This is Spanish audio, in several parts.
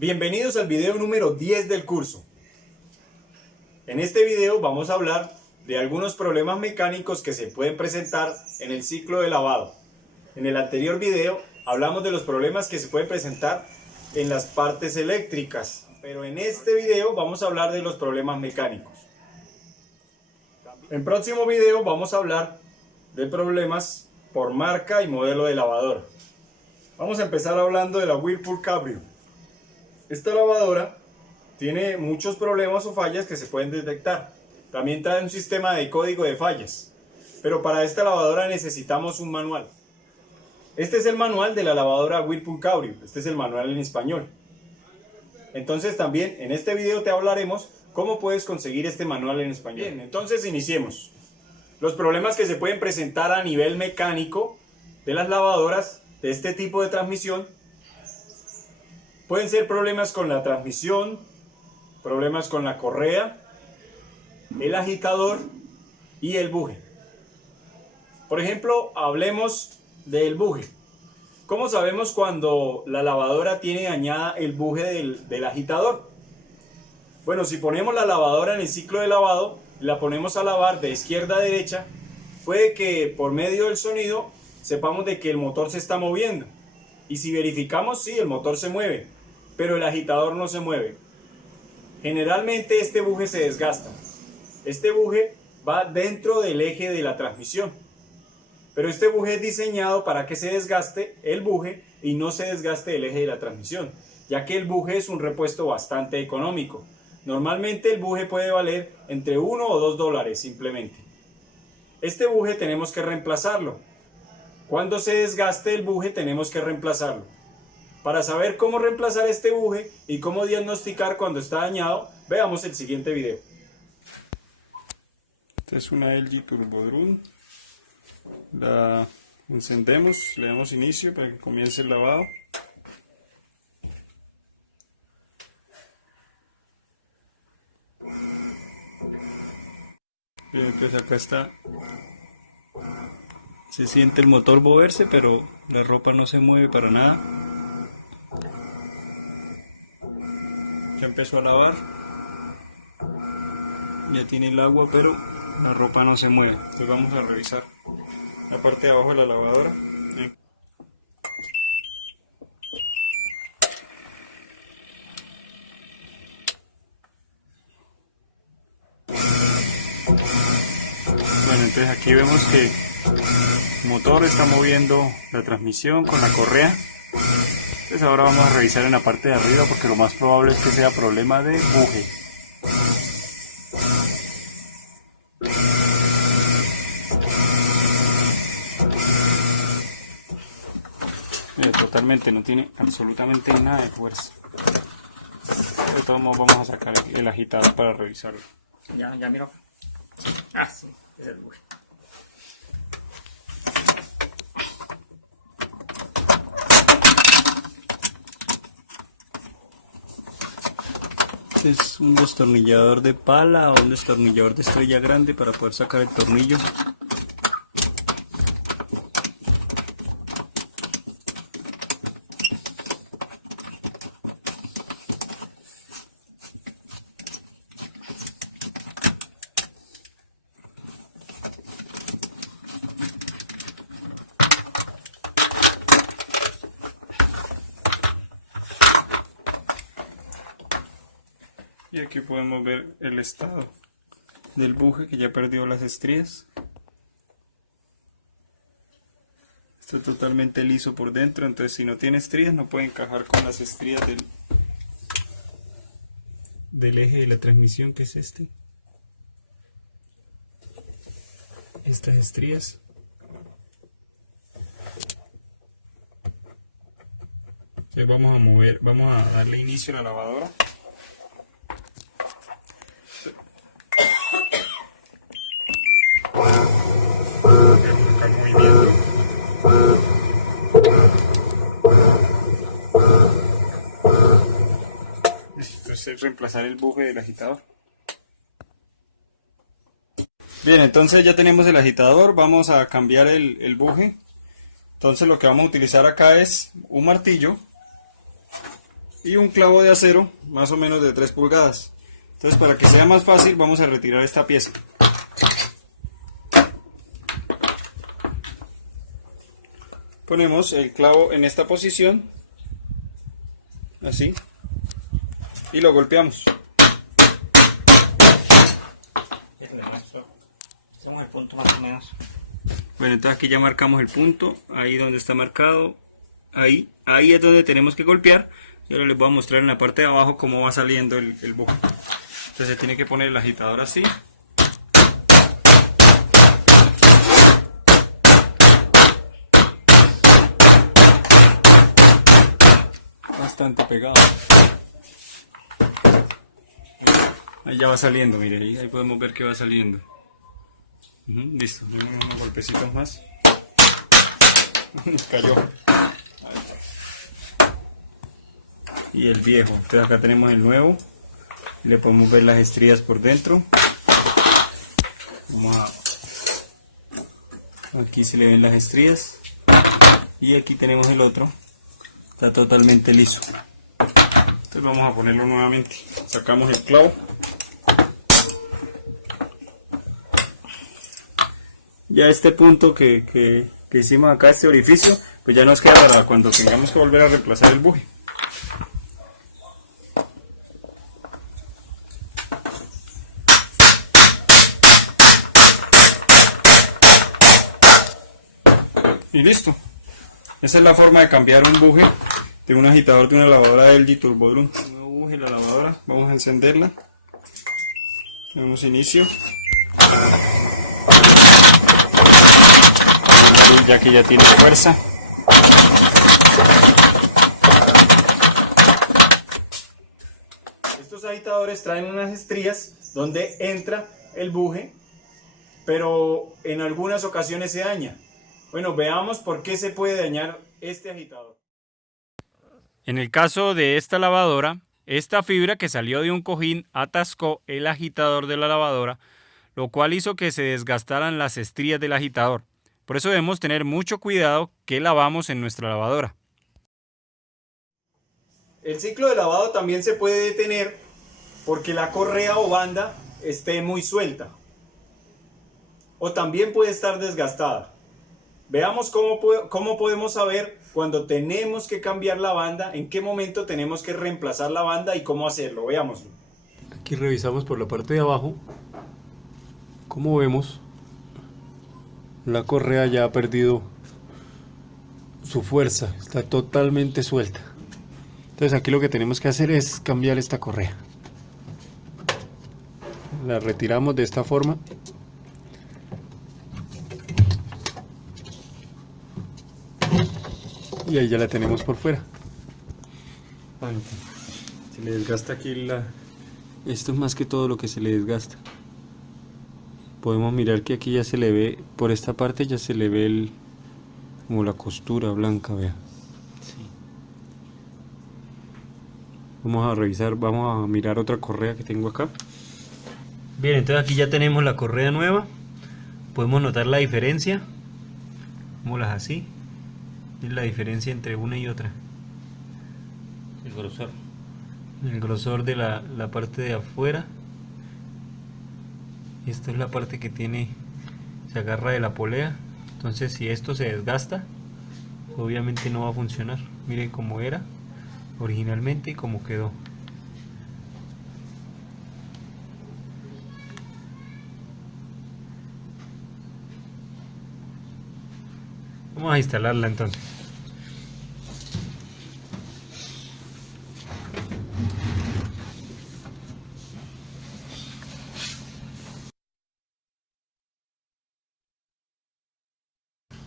Bienvenidos al video número 10 del curso. En este video vamos a hablar de algunos problemas mecánicos que se pueden presentar en el ciclo de lavado. En el anterior video hablamos de los problemas que se pueden presentar en las partes eléctricas, pero en este video vamos a hablar de los problemas mecánicos. En el próximo video vamos a hablar de problemas por marca y modelo de lavadora. Vamos a empezar hablando de la Whirlpool Cabrio. Esta lavadora tiene muchos problemas o fallas que se pueden detectar. También trae un sistema de código de fallas. Pero para esta lavadora necesitamos un manual. Este es el manual de la lavadora Whirlpool Cabrio. Este es el manual en español. Entonces también en este video te hablaremos cómo puedes conseguir este manual en español. Bien, entonces iniciemos. Los problemas que se pueden presentar a nivel mecánico de las lavadoras de este tipo de transmisión pueden ser problemas con la transmisión, problemas con la correa, el agitador y el buje. Por ejemplo, hablemos del buje. ¿Cómo sabemos cuando la lavadora tiene dañada el buje del agitador? Bueno, si ponemos la lavadora en el ciclo de lavado, la ponemos a lavar de izquierda a derecha, puede que por medio del sonido sepamos de que el motor se está moviendo. Y si verificamos, sí, el motor se mueve, pero el agitador no se mueve. Generalmente este buje se desgasta. Este buje va dentro del eje de la transmisión. Pero este buje es diseñado para que se desgaste el buje y no se desgaste el eje de la transmisión, ya que el buje es un repuesto bastante económico. Normalmente el buje puede valer entre 1 o 2 dólares simplemente. Este buje tenemos que reemplazarlo. Cuando se desgaste el buje tenemos que reemplazarlo. Para saber cómo reemplazar este buje y cómo diagnosticar cuando está dañado, veamos el siguiente video. Esta es una LG Turbo Drum. La encendemos, le damos inicio para que comience el lavado. Bien, entonces acá está. Se siente el motor moverse, pero la ropa no se mueve para nada. Ya empezó a lavar. Ya tiene el agua, pero la ropa no se mueve. Entonces vamos a revisar la parte de abajo de la lavadora. Bueno, entonces aquí vemos que el motor está moviendo la transmisión con la correa. Entonces ahora vamos a revisar en la parte de arriba porque lo más probable es que sea problema de buje. Mira, totalmente no tiene absolutamente nada de fuerza. De todos modos vamos a sacar el agitador para revisarlo. Ya miro. Ah, sí, es el buje. Es un destornillador de pala o un destornillador de estrella grande para poder sacar el tornillo. Y aquí podemos ver el estado del buje, que ya perdió las estrías. Está totalmente liso por dentro, entonces si no tiene estrías no puede encajar con las estrías del eje de la transmisión, que es este. Estas estrías. Entonces vamos a darle inicio a la lavadora. Entonces reemplazar el buje del agitador. Bien, entonces ya tenemos el agitador, vamos a cambiar el buje. Entonces lo que vamos a utilizar acá es un martillo y un clavo de acero más o menos de 3 pulgadas. Entonces, para que sea más fácil, vamos a retirar esta pieza. Ponemos el clavo en esta posición, así, y lo golpeamos. Hacemos el punto más o menos. Bueno, entonces aquí ya marcamos el punto, ahí donde está marcado, ahí es donde tenemos que golpear. Y ahora les voy a mostrar en la parte de abajo cómo va saliendo el buje. Entonces se tiene que poner el agitador así. Bastante pegado. Ahí ya va saliendo, mire, ahí podemos ver que va saliendo. Listo, unos golpecitos más. Cayó. Y el viejo. Entonces acá tenemos el nuevo. Le podemos ver las estrías por dentro. Aquí se le ven las estrías. Y aquí tenemos el otro. Está totalmente liso. Entonces vamos a ponerlo nuevamente. Sacamos el clavo. Ya este punto que hicimos acá, este orificio, pues ya nos queda para cuando tengamos que volver a reemplazar el buje. Y listo. Esa es la forma de cambiar un buje de un agitador de una lavadora LG Turbo Drum. Un nuevo buje, la lavadora, vamos a encenderla. Damos inicio. Ya que ya tiene fuerza. Estos agitadores traen unas estrías donde entra el buje, pero en algunas ocasiones se daña. Bueno, veamos por qué se puede dañar este agitador. En el caso de esta lavadora, esta fibra que salió de un cojín atascó el agitador de la lavadora, lo cual hizo que se desgastaran las estrías del agitador. Por eso debemos tener mucho cuidado que lavamos en nuestra lavadora. El ciclo de lavado también se puede detener porque la correa o banda esté muy suelta. O también puede estar desgastada. Veamos cómo podemos saber cuando tenemos que cambiar la banda, en qué momento tenemos que reemplazar la banda y cómo hacerlo. Veámoslo. Aquí revisamos por la parte de abajo. Como vemos, la correa ya ha perdido su fuerza, está totalmente suelta. Entonces aquí lo que tenemos que hacer es cambiar esta correa. La retiramos de esta forma. Y ahí ya la tenemos por fuera. Se le desgasta aquí esto es más que todo lo que se le desgasta. Podemos mirar que aquí ya se le ve, por esta parte ya se le ve como la costura blanca, vea. Sí. Vamos a revisar, vamos a mirar otra correa que tengo acá. Bien, entonces aquí ya tenemos la correa nueva. Podemos notar la diferencia. Mólas así. Es la diferencia entre una y otra. El grosor. El grosor de la parte de afuera. Esta es la parte que se agarra de la polea. Entonces si esto se desgasta, obviamente no va a funcionar. Miren cómo era originalmente y cómo quedó. Vamos a instalarla entonces.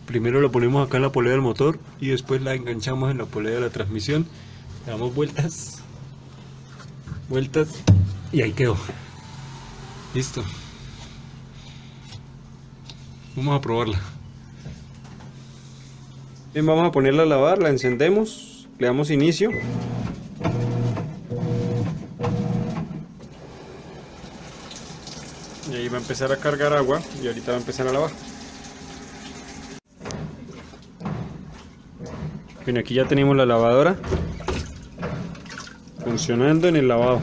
Primero la ponemos acá en la polea del motor y después la enganchamos en la polea de la transmisión. Le damos vueltas y ahí quedó. Listo. Vamos a probarla. Bien, vamos a ponerla a lavar, la encendemos, le damos inicio. Y ahí va a empezar a cargar agua y ahorita va a empezar a lavar. Bien, aquí ya tenemos la lavadora. funcionando en el lavado.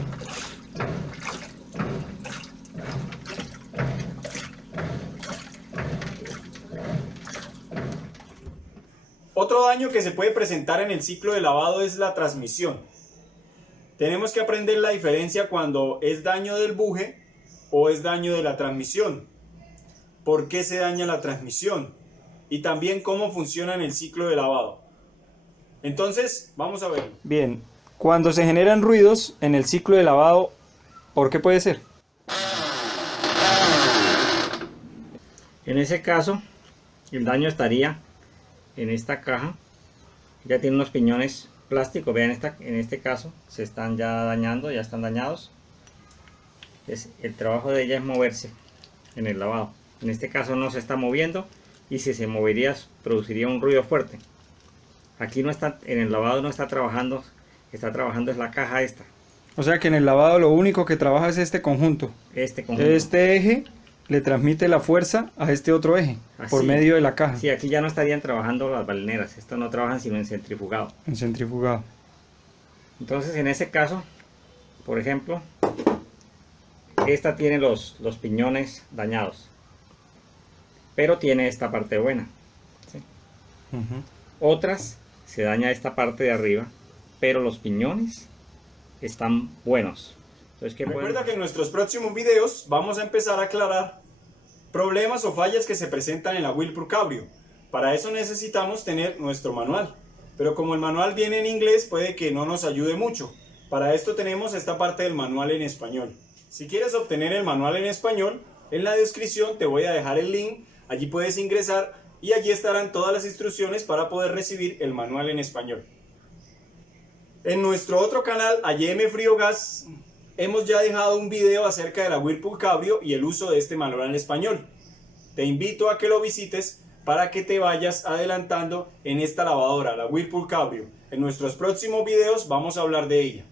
Otro daño que se puede presentar en el ciclo de lavado es la transmisión. Tenemos que aprender la diferencia cuando es daño del buje o es daño de la transmisión. ¿Por qué se daña la transmisión? Y también cómo funciona en el ciclo de lavado. Entonces, vamos a ver. Bien, cuando se generan ruidos en el ciclo de lavado, ¿por qué puede ser? En ese caso, el daño estaría en esta caja. Ya tiene unos piñones plásticos, vean, en este caso se están ya dañando, ya están dañados. El trabajo de ella es moverse en el lavado. En este caso no se está moviendo, y si se movería produciría un ruido fuerte. Aquí no está, en el lavado no está trabajando es la caja esta. O sea que en el lavado lo único que trabaja es este conjunto. Este conjunto. Este eje le transmite la fuerza a este otro eje por Así. medio de la caja. Sí, aquí ya no estarían trabajando las balineras, estas no trabajan sino en centrifugado. En centrifugado. Entonces en ese caso, por ejemplo, esta tiene los piñones dañados, pero tiene esta parte buena, ¿sí? Otras se daña esta parte de arriba, pero los piñones están buenos. Entonces, Recuerda que en nuestros próximos videos vamos a empezar a aclarar problemas o fallas que se presentan en la Whirlpool Cabrio. Para eso necesitamos tener nuestro manual, pero como el manual viene en inglés puede que no nos ayude mucho. Para esto tenemos esta parte del manual en español. Si quieres obtener el manual en español, en la descripción te voy a dejar el link, allí puedes ingresar y allí estarán todas las instrucciones para poder recibir el manual en español. En nuestro otro canal, A.Y.M. Friogas, hemos ya dejado un video acerca de la Whirlpool Cabrio y el uso de este manual en español. Te invito a que lo visites para que te vayas adelantando en esta lavadora, la Whirlpool Cabrio. En nuestros próximos videos vamos a hablar de ella.